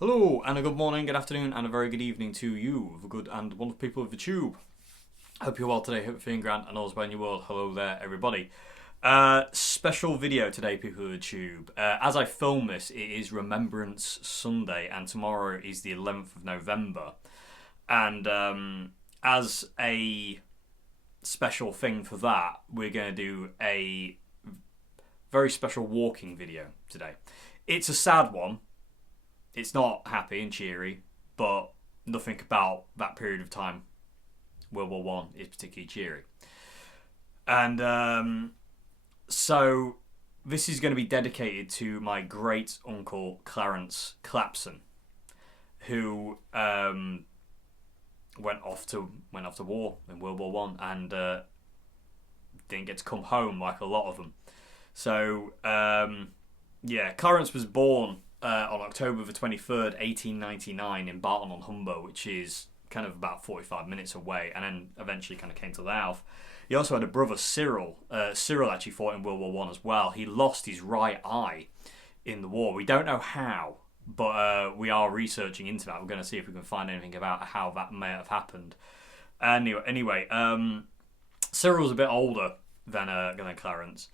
Hello, and a good morning, good afternoon, and a very good evening to you, the good and wonderful people of the tube. Hope you're well today, hope you're feeling grand, and all's well in your world. Hello there, everybody. Special video today, people of the tube. As I film this, it is Remembrance Sunday, and tomorrow is the 11th of November. And as a special thing for that, we're going to do a very special walking video today. It's a sad one. It's not happy and cheery, but nothing about that period of time, World War One, is particularly cheery. And so this is going to be dedicated to my great uncle Clarence Clapson, who went off to war in World War One and didn't get to come home like a lot of them. So Clarence was born on October the 23rd, 1899 in Barton-on-Humber, which is kind of about 45 minutes away, and then eventually kind of came to Louth. He also had a brother, Cyril. Cyril actually fought in World War One as well. He lost his right eye in the war. We don't know how, but we are researching into that. We're going to see if we can find anything about how that may have happened. Anyway, Cyril was a bit older than Clarence.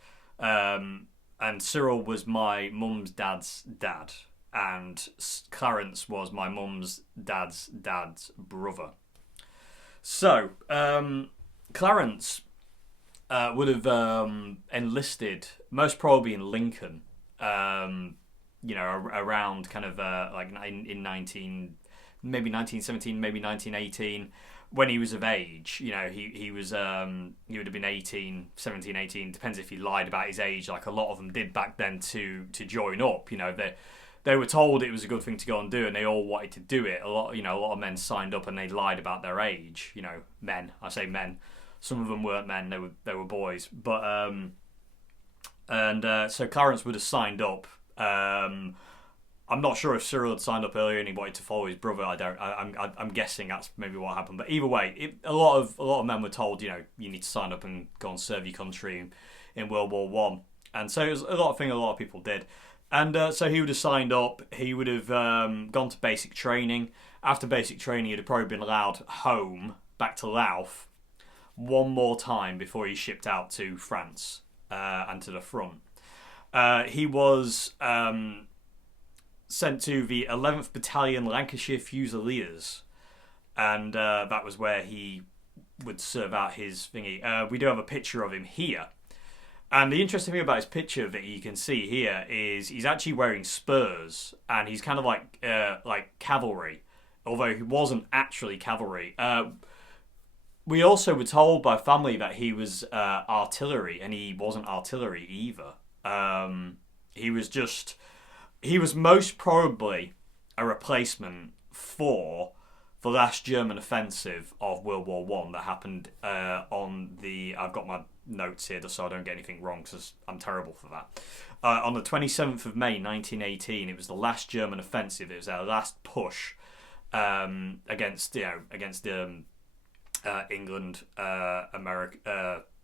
And Cyril was my mum's dad's dad, and Clarence was my mum's dad's brother. So, Clarence would have enlisted most probably in Lincoln, around kind of in 1917, maybe 1918. When he was of age, he would have been 17, 18, depends if he lied about his age, like a lot of them did back then to join up. They were told it was a good thing to go and do, and they all wanted to do it. A lot of men signed up and they lied about their age. Men. I say men. Some of them weren't men; they were boys. But so Clarence would have signed up. I'm not sure if Cyril had signed up earlier and he wanted to follow his brother. I'm guessing that's maybe what happened. But either way, a lot of men were told, you need to sign up and go and serve your country in World War One. And so it was a lot of people did. And so he would have signed up. He would have gone to basic training. After basic training, he'd have probably been allowed home, back to Louth, one more time before he shipped out to France and to the front. He was sent to the 11th Battalion Lancashire Fusiliers, and that was where he would serve out his thingy. We do have a picture of him here, and the interesting thing about his picture that you can see here is he's actually wearing spurs, and he's kind of like cavalry, although he wasn't actually cavalry. We also were told by family that he was artillery, and he wasn't artillery either. He was most probably a replacement for the last German offensive of World War One that happened on the... I've got my notes here just so I don't get anything wrong because I'm terrible for that. On the 27th of May 1918, it was the last German offensive. It was our last push against England,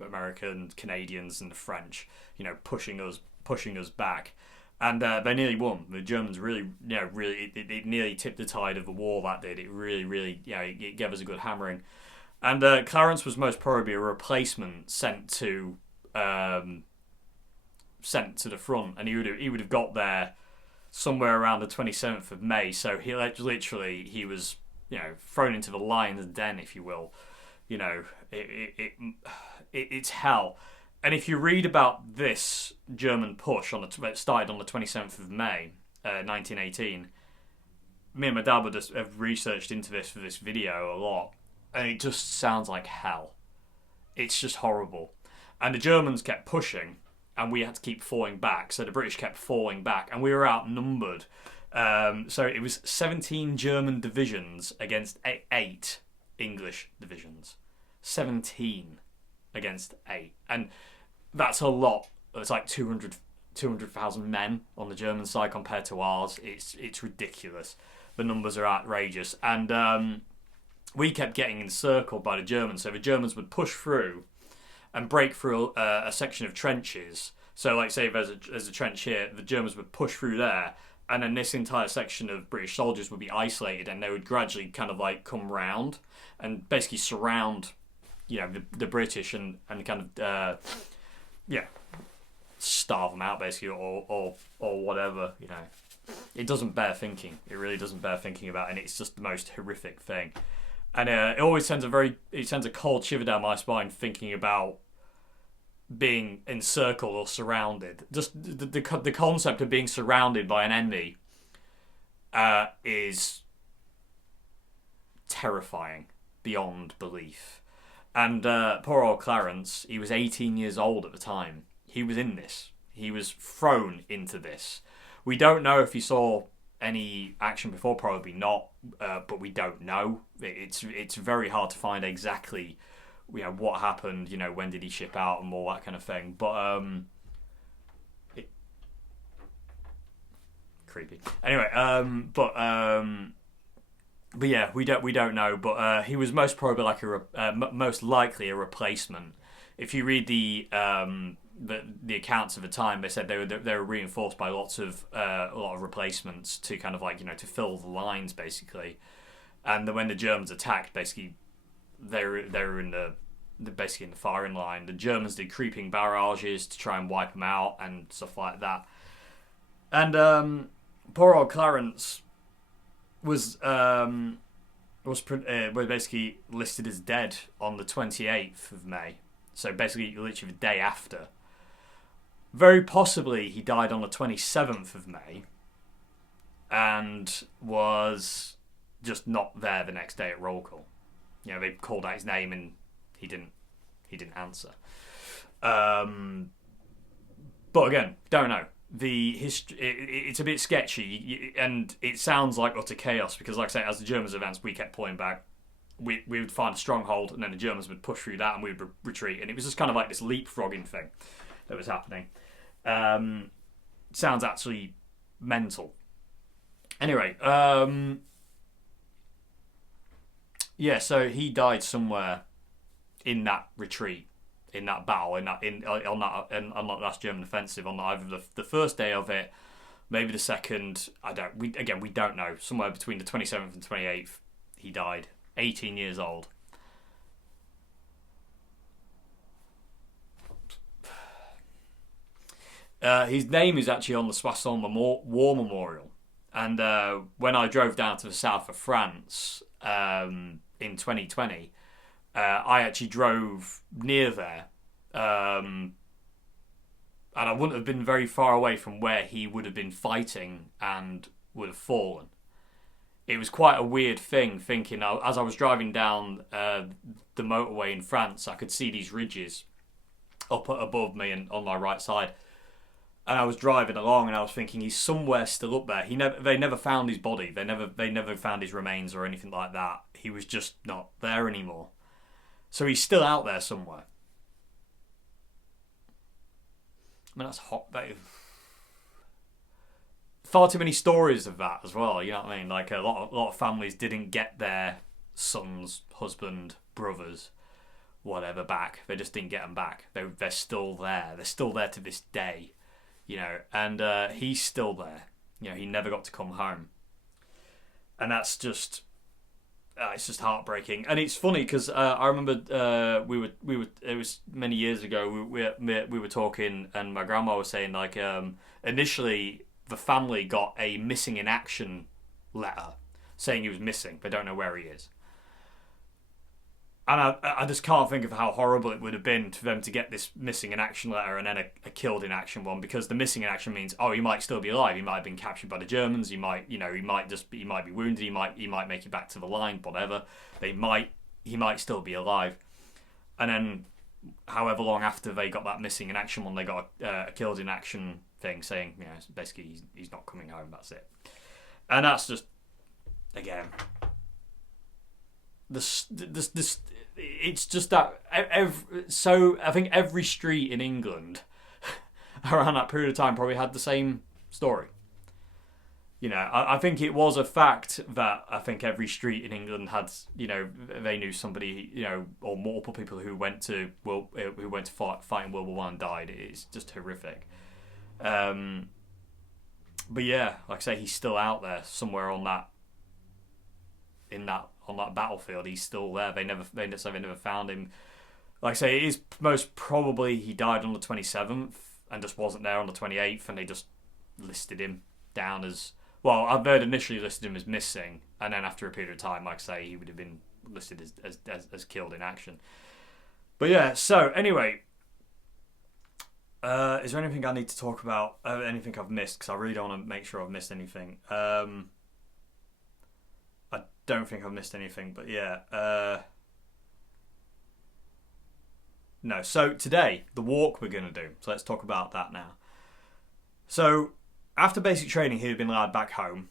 American, Canadians, and the French. Pushing us back. And they nearly won. The Germans really, it nearly tipped the tide of the war. That did. It really, it gave us a good hammering. And Clarence was most probably a replacement sent to the front, and he would have got there somewhere around the 27th of May. So he was thrown into the lion's den, if you will. It's hell. And if you read about this German push it started on the 27th of May, 1918, me and my dad have researched into this for this video a lot, and it just sounds like hell. It's just horrible. And the Germans kept pushing, and we had to keep falling back. So the British kept falling back, and we were outnumbered. So it was 17 German divisions against 8 English divisions. 17 against 8. And that's a lot. It's like 200,000 men on the German side compared to ours. It's ridiculous. The numbers are outrageous. And we kept getting encircled by the Germans. So the Germans would push through and break through a section of trenches. So, like, say, there's a trench here, the Germans would push through there and then this entire section of British soldiers would be isolated, and they would gradually kind of like come round and basically surround, the British and kind of starve them out basically, or whatever. It doesn't bear thinking. It really doesn't bear thinking about, and it's just the most horrific thing. And it always sends a cold shiver down my spine thinking about being encircled or surrounded. Just the concept of being surrounded by an enemy is terrifying beyond belief. And poor old Clarence, he was 18 years old at the time. He was in this. He was thrown into this. We don't know if he saw any action before, probably not, but we don't know. It's very hard to find exactly what happened, when did he ship out and all that kind of thing. But creepy. Anyway, but yeah, we don't know. But he was most probably like most likely a replacement. If you read the accounts of the time, they said they were reinforced by a lot of replacements to kind of like to fill the lines basically. And when the Germans attacked, basically they were in basically in the firing line. The Germans did creeping barrages to try and wipe them out and stuff like that. And poor old Clarence was basically listed as dead on the 28th of May. So basically, literally the day after. Very possibly, he died on the 27th of May, and was just not there the next day at roll call. They called out his name and he didn't answer. But again, don't know. The history, it's a bit sketchy, and it sounds like utter chaos because, like I say, as the Germans advanced, we kept pulling back. We would find a stronghold, and then the Germans would push through that, and we would retreat. And it was just kind of like this leapfrogging thing that was happening. Sounds actually mental. Anyway, so he died somewhere in that retreat, in that battle, on that last German offensive, on either the first day of it, maybe the second. We don't know. Somewhere between the 27th and 28th, he died. 18 years old. His name is actually on the Soissons War Memorial. And when I drove down to the south of France in 2020, I actually drove near there. And I wouldn't have been very far away from where he would have been fighting and would have fallen. It was quite a weird thing thinking, as I was driving down the motorway in France, I could see these ridges up above me and on my right side. And I was driving along and I was thinking, he's somewhere still up there. They never found his body. They never found his remains or anything like that. He was just not there anymore. So he's still out there somewhere. I mean, that's hot. Far too many stories of that as well. You know what I mean? Like a lot of families didn't get their sons, husband, brothers, whatever back. They just didn't get them back. They're still there. They're still there to this day. And he's still there. He never got to come home, and that's just it's just heartbreaking. And it's funny because I remember we were it was many years ago. We were talking, and my grandma was saying like initially the family got a missing in action letter saying he was missing. They don't know where he is. And I just can't think of how horrible it would have been for them to get this missing in action letter and then a killed in action one, because the missing in action means, he might still be alive. He might have been captured by the Germans. He might be wounded. He might make it back to the line. Whatever. He might still be alive. And then, however long after they got that missing in action one, they got a killed in action thing saying, basically he's not coming home. That's it. And that's just, again, this it's just that so I think every street in England around that period of time probably had the same story. I think it was a fact that I think every street in England had, they knew somebody, or multiple people who went to fight in World War I and died. It's just horrific. But yeah, like I say, he's still out there somewhere on that battlefield. He's still there. They never found him. Like I say, it is most probably he died on the 27th and just wasn't there on the 28th, and they just listed him down as, well, I've heard initially listed him as missing, and then after a period of time, like I say, he would have been listed as killed in action. But yeah, so anyway, is there anything I need to talk about? Anything I've missed? Because I really don't want to make sure I've missed anything. I don't think I've missed anything, but yeah. No, so today, the walk we're going to do. So let's talk about that now. So, after basic training, he had been allowed back home.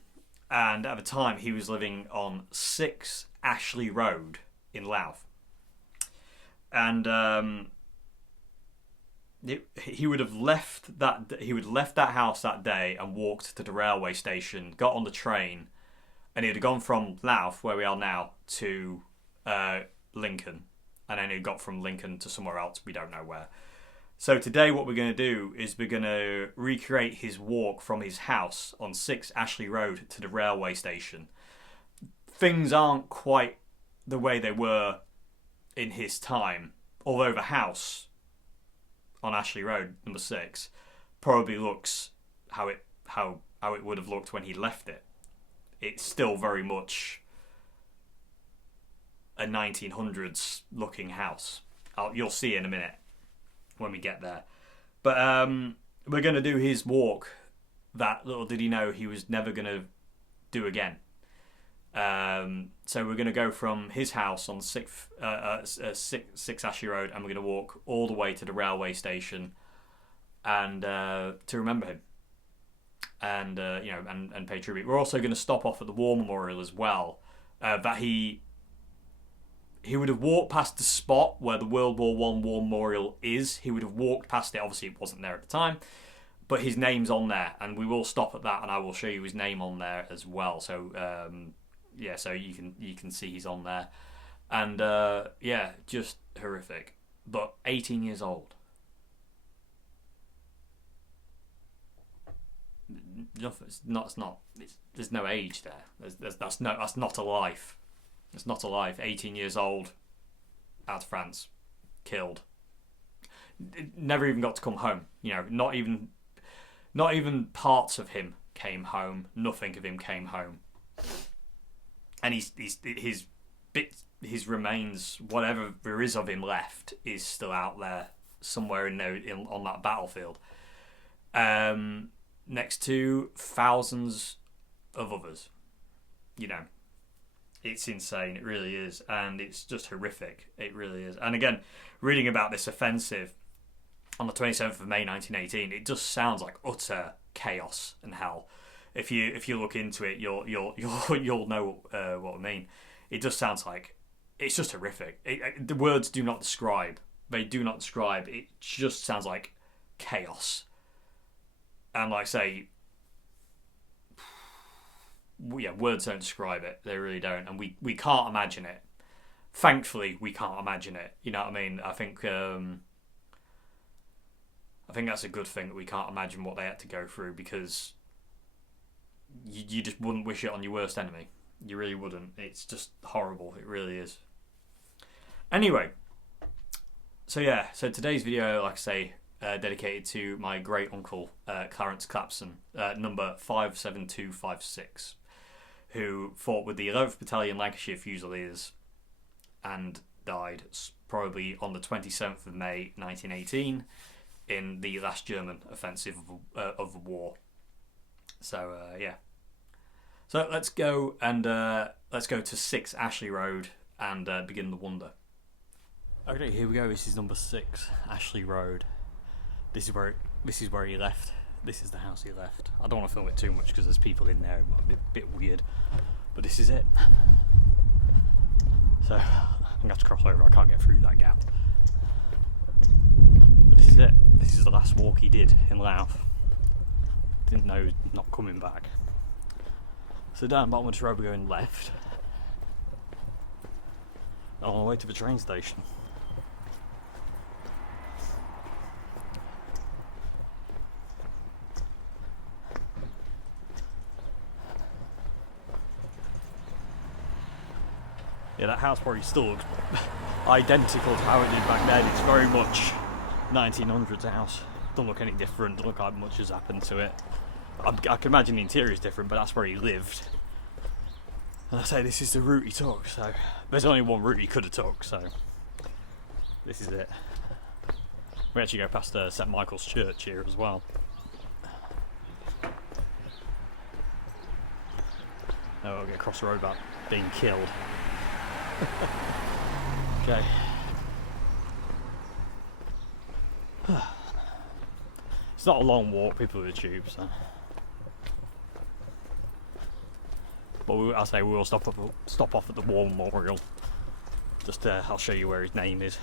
And at the time, he was living on 6 Ashley Road in Louth. And he would have left that house that day and walked to the railway station, got on the train, and he'd have gone from Louth, where we are now, to Lincoln. And then he got from Lincoln to somewhere else, we don't know where. So today what we're going to do is we're going to recreate his walk from his house on 6 Ashley Road to the railway station. Things aren't quite the way they were in his time, although the house on Ashley Road, number 6, probably looks how it would have looked when he left it. It's still very much a 1900s looking house. You'll see in a minute when we get there. But we're going to do his walk that, little did he know, he was never going to do again. So we're going to go from his house on 6 Ashley Road, and we're going to walk all the way to the railway station, and to remember him, and and pay tribute. We're also going to stop off at the War Memorial as well. That he would have walked past the spot where the World War I War Memorial is. He would have walked past it. Obviously, it wasn't there at the time, but his name's on there, and we will stop at that, and I will show you his name on there as well. So so you can see he's on there, and just horrific. But 18 years old. It's not. There's no age there. That's not a life. It's not a life. 18 years old, out of France, killed. Never even got to come home. Not even parts of him came home. Nothing of him came home. And his remains, whatever there is of him left, is still out there somewhere on that battlefield. Next to thousands of others. It's insane, it really is, and it's just horrific, it really is. And again, reading about this offensive on the 27th of May 1918, it just sounds like utter chaos and hell. If you look into it, you'll know what I mean. It just sounds like, it's just horrific. The words do not describe. They do not describe. It just sounds like chaos. And like I say, words don't describe it. They really don't, and we can't imagine it. Thankfully, we can't imagine it. You know what I mean? I think that's a good thing that we can't imagine what they had to go through, because you just wouldn't wish it on your worst enemy. You really wouldn't. It's just horrible. It really is. Anyway, so today's video, like I say, dedicated to my great uncle Clarence Clapson, number 57256. Who fought with the 11th Battalion Lancashire Fusiliers and died probably on the 27th of May 1918 in the last German offensive of the war. So so let's go to 6 Ashley Road and begin the wonder. Okay, here we go. This is number 6 Ashley Road. This is where he left. This is the house he left. I don't want to film it too much because there's people in there. It might be a bit weird. But this is it. So, I'm going to have to cross over. I can't get through that gap. But this is it. This is the last walk he did in Louth. Didn't know he was not coming back. So down the bottom of this road we're going left. On the way to the train station. Yeah, that house probably still looks identical to how it did back then. It's very much 1900s house. Don't look any different, don't look like much has happened to it. I can imagine the interior is different, but that's where he lived. And I say this is the route he took, so there's only one route he could have took, so this is it. We actually go past St Michael's Church here as well. Oh, we'll get across the road about being killed. Okay. It's not a long walk, people with the tube, so. But I say we will stop off at the War Memorial. Just I'll show you where his name is.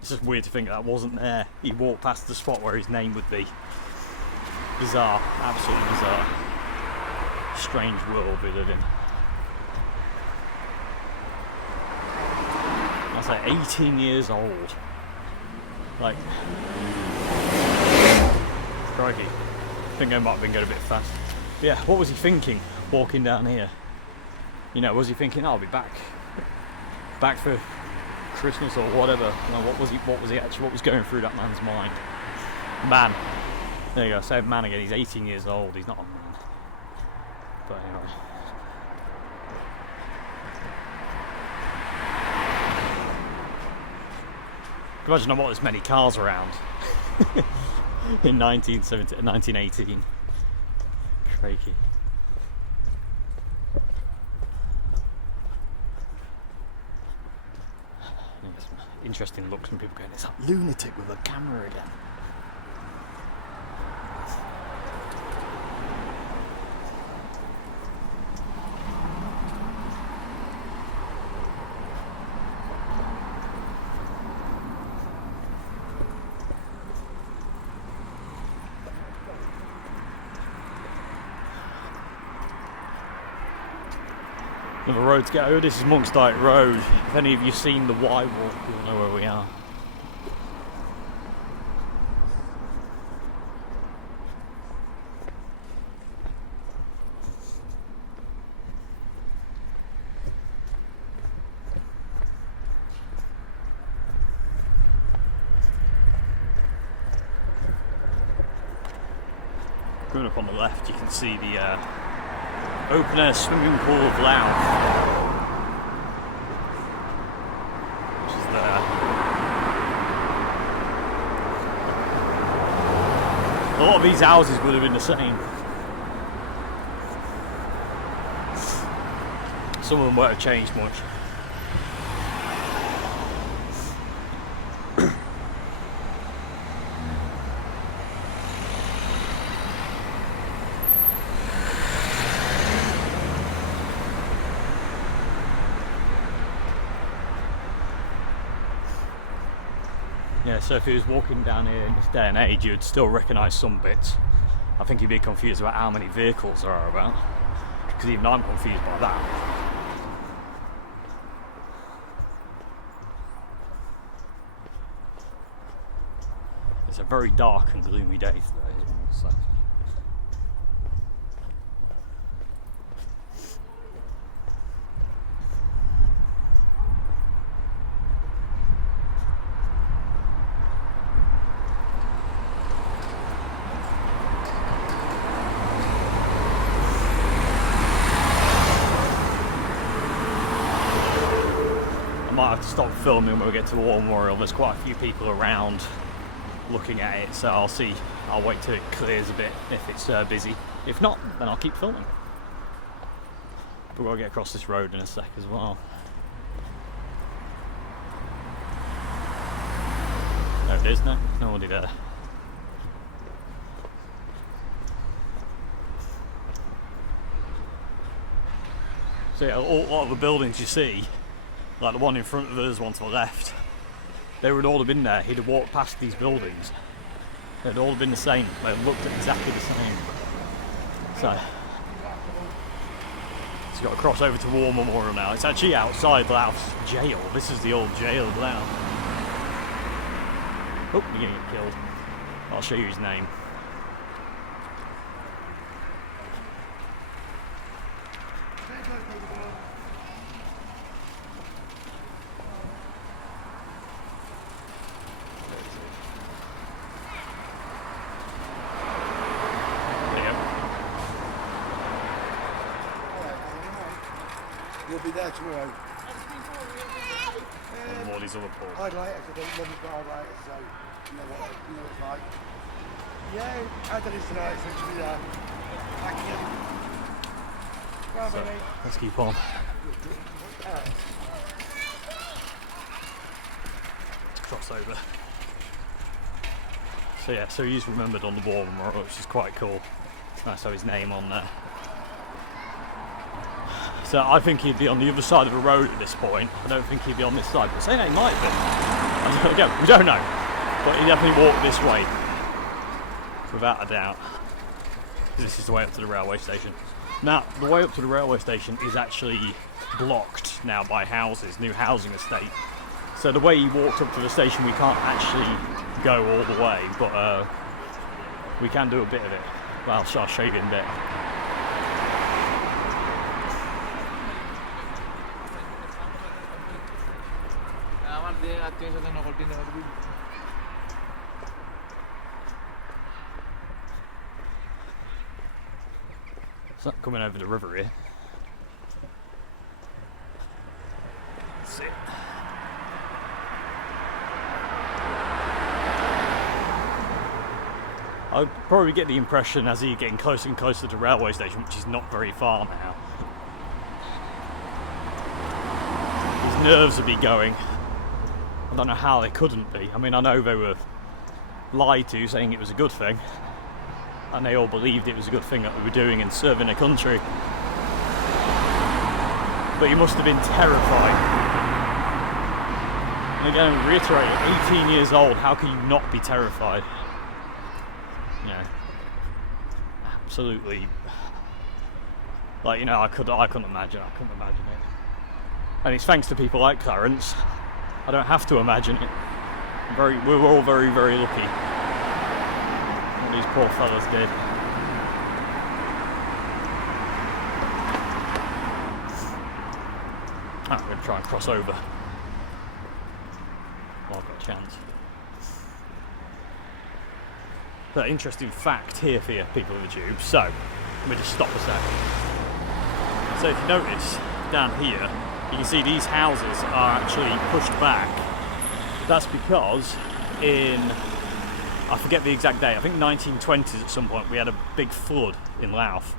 It's just weird to think that wasn't there. He walked past the spot where his name would be. Bizarre, absolutely bizarre. Strange world we live in. I say 18 years old. Like, crikey. I think I might have been going a bit fast. Yeah, what was he thinking walking down here? You know, was he thinking, I'll be back for Christmas or whatever? You know, what was going through that man's mind? Man. There you go, I say man again, he's 18 years old, he's not a man. But anyway. Imagine there weren't as many cars around in 1918. Crikey. Interesting looks when people going, it's that lunatic with a camera again. Another road to go. This is Monk's Dyke Road. If any of you seen the Y Walk, you'll know where we are. Going up on the left, you can see the open air swimming pool of Louth, which is there. A lot of these houses would have been the same. Some of them won't have changed much. Yeah, so if he was walking down here in this day and age, you'd still recognise some bits. I think he'd be confused about how many vehicles there are about, because even I'm confused by that. It's a very dark and gloomy day today, so. I have to stop filming when we get to the War Memorial. There's quite a few people around looking at it, so I'll wait till it clears a bit if it's busy. If not, then I'll keep filming. But we'll get across this road in a sec as well. There it is. No, there's nobody there. So yeah, a lot of the buildings you see, like the one in front of us, one to the left, they would all have been there. He'd have walked past these buildings. They'd all have been the same. They looked exactly the same. So, it's got to cross over to War Memorial now. It's actually outside Louth Jail. This is the old jail of Louth. Oh, you're going to get killed. I'll show you his name. You'll be there tomorrow. And all these other pubs. I'd like it, because I love the bar right, so you know what it's like. Yeah, I did it tonight, so she'll be there. Thank you. Bye, So, baby. let's keep on. Cross over. So yeah, so he's remembered on the wall memorial, which is quite cool. Nice to have his name on there. So I think he'd be on the other side of the road at this point. I don't think he'd be on this side, but saying that he might be. I don't know, we don't know. But he definitely walked this way, without a doubt. This is the way up to the railway station. Now, the way up to the railway station is actually blocked now by houses, new housing estate. So the way he walked up to the station, we can't actually go all the way, but we can do a bit of it. Well, I'll show you in a bit. It's not coming over the river here. That's it. I'd probably get the impression as he's getting closer and closer to the railway station, which is not very far now, his nerves would be going. I don't know how they couldn't be. I mean, I know they were lied to, saying it was a good thing, and they all believed it was a good thing that we were doing and serving a country. But he must have been terrified. And again, reiterate, at 18 years old, how can you not be terrified? Yeah, absolutely. Like, you know, I couldn't imagine it. And it's thanks to people like Clarence, I don't have to imagine it. We're all very, very lucky. What these poor fellas did. I'm going to try and cross over while I've got a chance. But interesting fact here for you people in the tube. So, let me just stop a sec. So if you notice down here, you can see these houses are actually pushed back. That's because I forget the exact date, I think 1920s at some point, we had a big flood in Louth,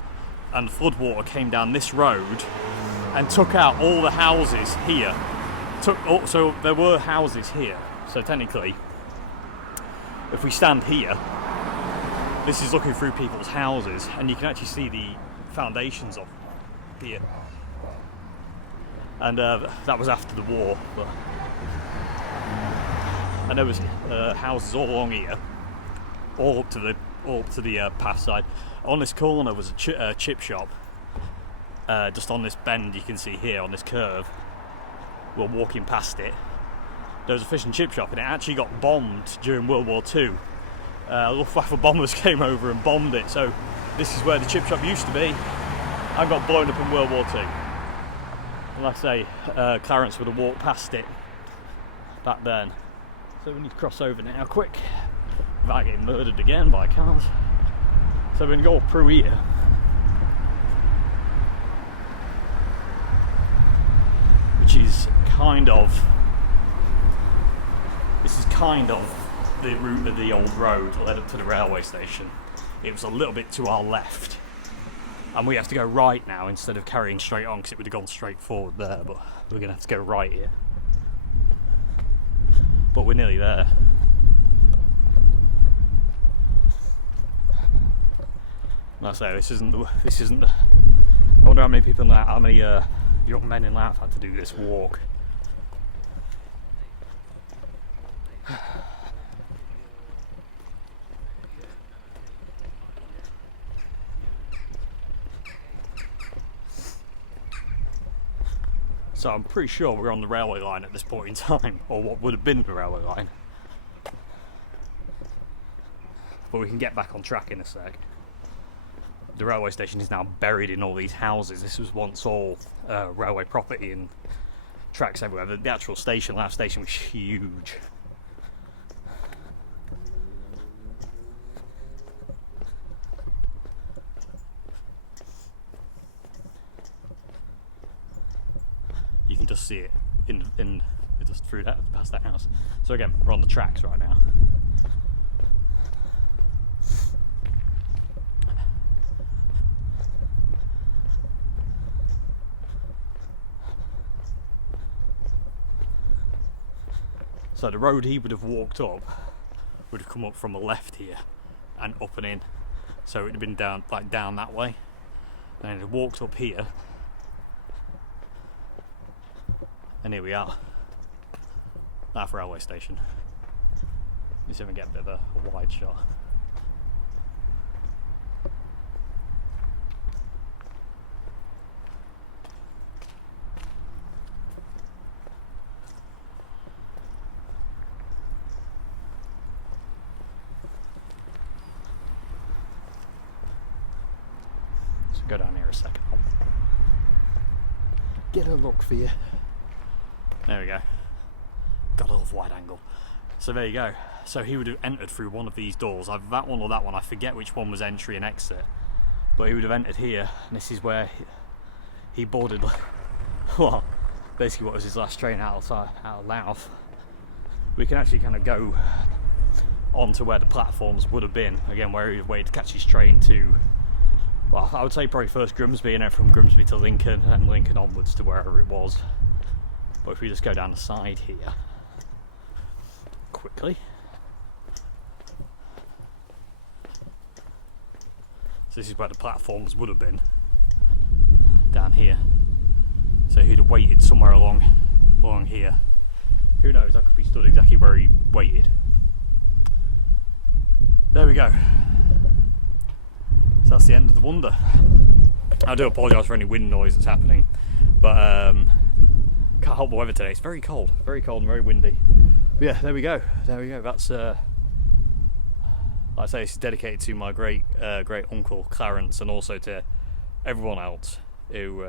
and the flood water came down this road and took out all the houses here. So there were houses here. So technically, if we stand here, this is looking through people's houses, and you can actually see the foundations of here. And that was after the war, but and there was houses all along here, all up to the path side. On this corner was a chip shop. Just on this bend, you can see here on this curve. We're walking past it. There was a fish and chip shop, and it actually got bombed during World War II. Luftwaffe bombers came over and bombed it, so this is where the chip shop used to be and got blown up in World War II. And like I say, Clarence would have walked past it back then. So we need to cross over now quick without getting murdered again by cars. So we're going to go through here. Which is this is kind of the route of the old road that led up to the railway station. It was a little bit to our left, and we have to go right now instead of carrying straight on, because it would have gone straight forward there, but we're going to have to go right here. But we're nearly there. Like I say, this isn't I wonder how many people how many young men in Louth had to do this walk. So I'm pretty sure we're on the railway line at this point in time, or what would have been the railway line. But we can get back on track in a sec. The railway station is now buried in all these houses. This was once all railway property and tracks everywhere. The actual station, Louth station, was huge. just see it in just through that past that house. So again, we're on the tracks right now. So the road he would have walked up would have come up from the left here and up and in. So it would have been down that way. And he'd have walked up here. And here we are. That railway station. Let's see if we can get a bit of a wide shot. Go down here a second. Get a look for you. There we go. Got a little wide angle. So there you go. So he would have entered through one of these doors, either that one or that one. I forget which one was entry and exit. But he would have entered here, and this is where he boarded. Well, basically what was his last train out of Louth. We can actually kind of go on to where the platforms would have been. Again, where he would wait to catch his train to. Well, I would say probably first Grimsby, and then from Grimsby to Lincoln, and then Lincoln onwards to wherever it was. But if we just go down the side here, quickly. So this is where the platforms would have been, down here. So he'd have waited somewhere along here. Who knows, I could be stood exactly where he waited. There we go. So that's the end of the wonder. I do apologise for any wind noise that's happening, but can't help the weather today. It's very cold and very windy. But yeah, there we go. That's like I say, it's dedicated to my great uncle Clarence, and also to everyone else who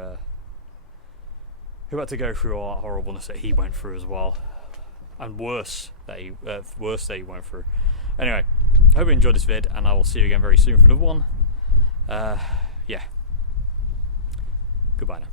had to go through all that horribleness that he went through as well, and worse that he went through. Anyway, I hope you enjoyed this vid, and I will see you again very soon for another one. Yeah. Goodbye now.